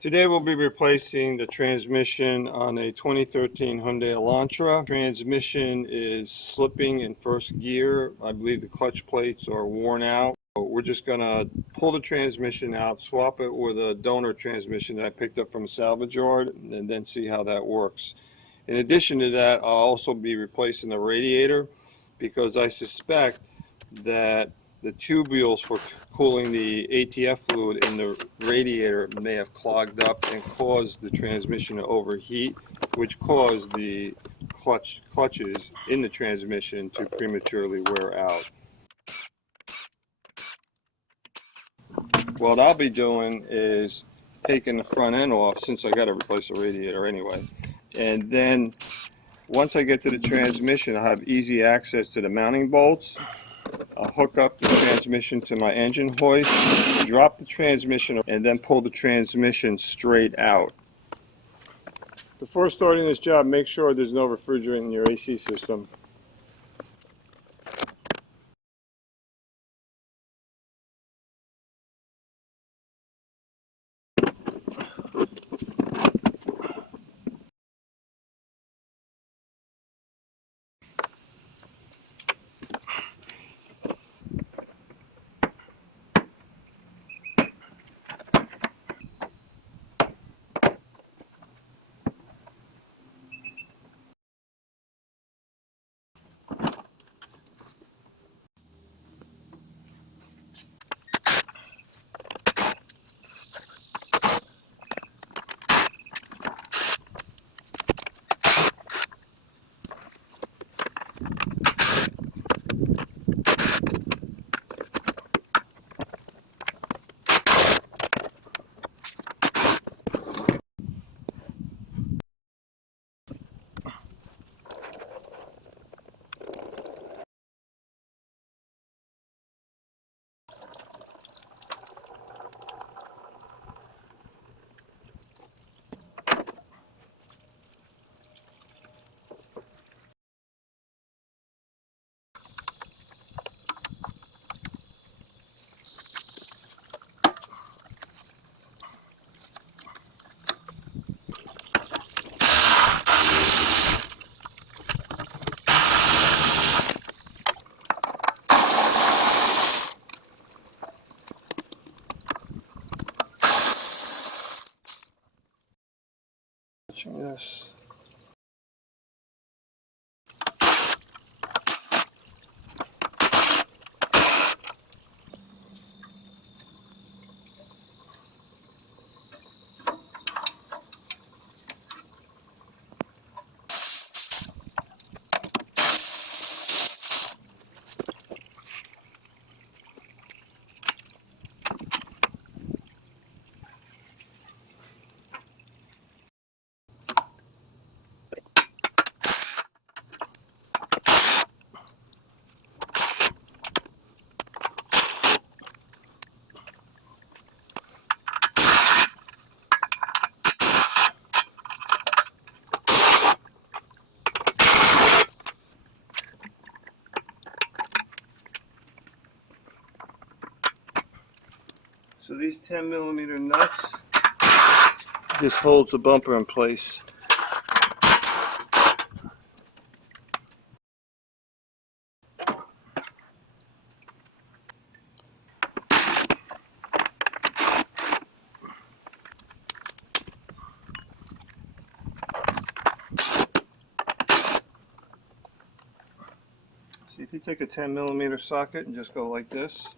Today we'll be replacing the transmission on a 2013 Hyundai Elantra. Transmission is slipping in first gear. I believe the clutch plates are worn out. We're just going to pull the transmission out, swap it with a donor transmission that I picked up from a salvage yard, and then see how that works. In addition to that, I'll also be replacing the radiator because I suspect that the tubules for cooling the ATF fluid in the radiator may have clogged up and caused the transmission to overheat, which caused the clutches in the transmission to prematurely wear out. What I'll be doing is taking the front end off, since I got to replace the radiator anyway, and then once I get to the transmission, I'll have easy access to the mounting bolts. I'll hook up the transmission to my engine hoist, drop the transmission, and then pull the transmission straight out. Before starting this job, make sure there's no refrigerant in your AC system. Yes. So these 10mm nuts just holds the bumper in place. See, if you take a 10mm socket and just go like this,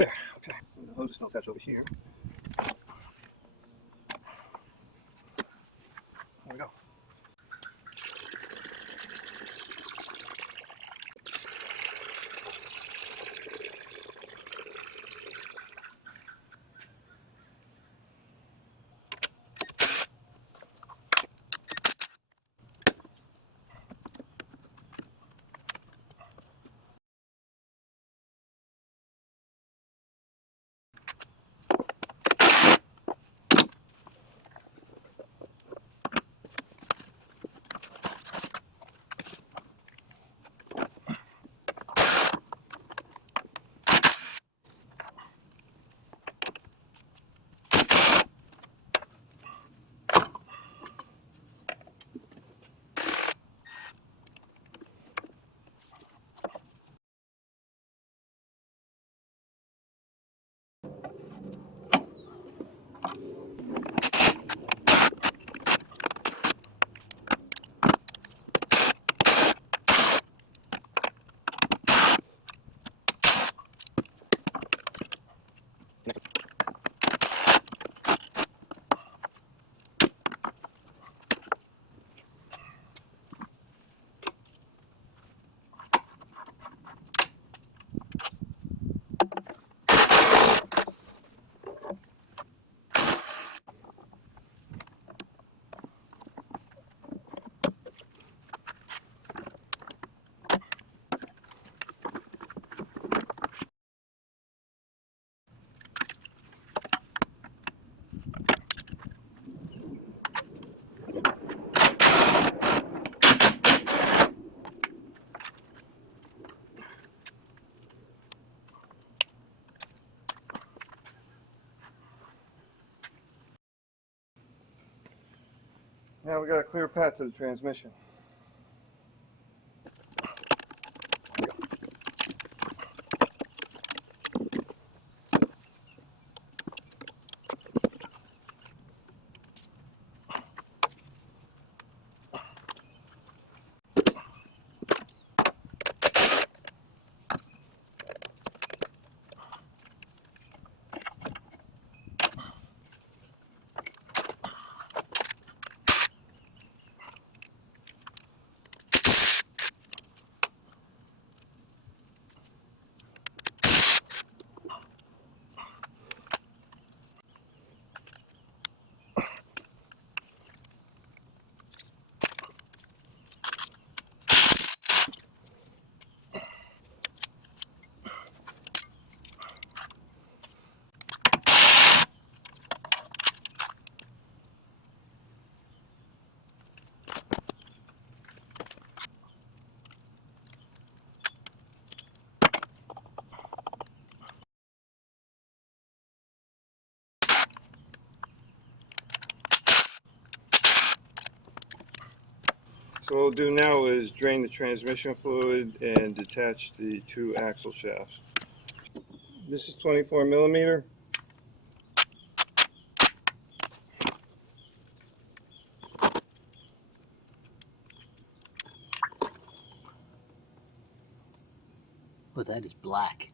There. Okay. And the hose is still attached over here. There we go. Now we got a clear path to the transmission. So what we'll do now is drain the transmission fluid and detach the two axle shafts. This is 24 millimeter. Well, that is black.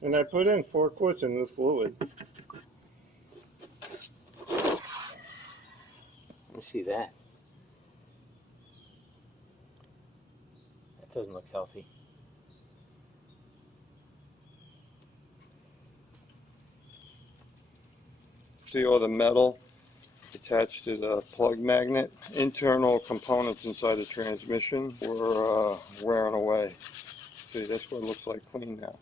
And I put in 4 quarts of new fluid. Let me see that. That doesn't look healthy. See all the metal attached to the plug magnet. Internal components inside the transmission were wearing away. See, that's what it looks like clean now.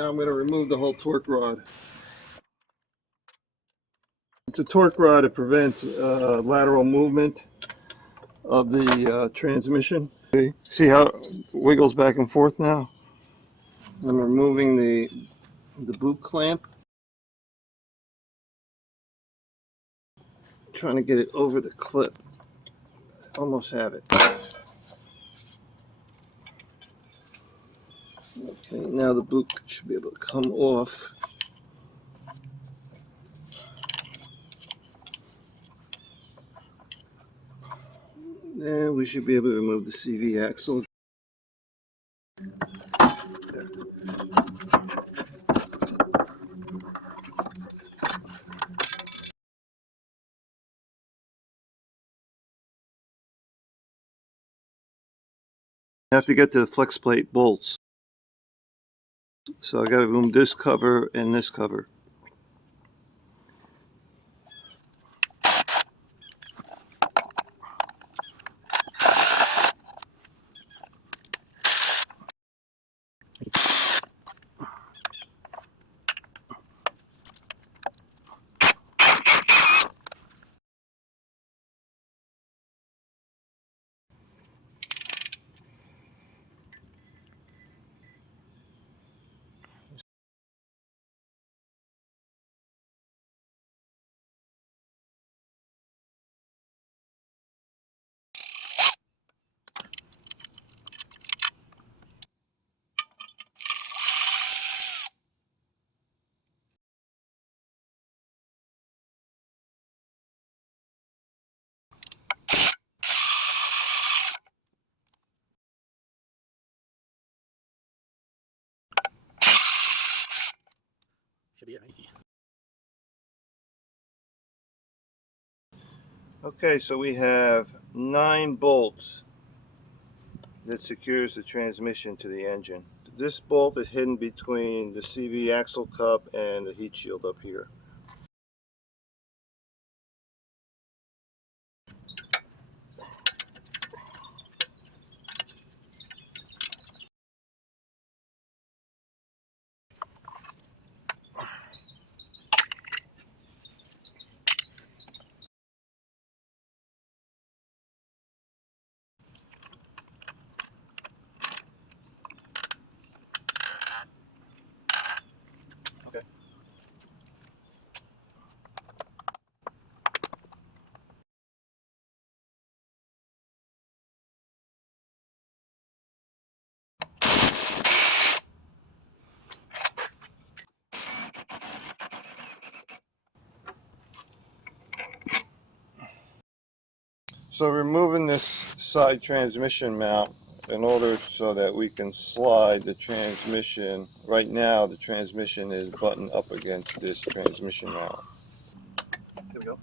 now I'm going to remove the whole torque rod. It's a torque rod. It prevents lateral movement of the transmission. Okay. See how it wiggles back and forth now? I'm removing the boot clamp. Trying to get it over the clip. Almost have it. Okay, now the boot should be able to come off. Then we should be able to remove the CV axle. There. I have to get to the flex plate bolts. So I got to remove this cover and this cover. Should be right. Okay, so we have 9 bolts that secures the transmission to the engine. This bolt is hidden between the CV axle cup and the heat shield up here. Okay. So removing this side transmission mount in order so that we can slide the transmission. Right now the transmission is buttoned up against this transmission mount. Here we go.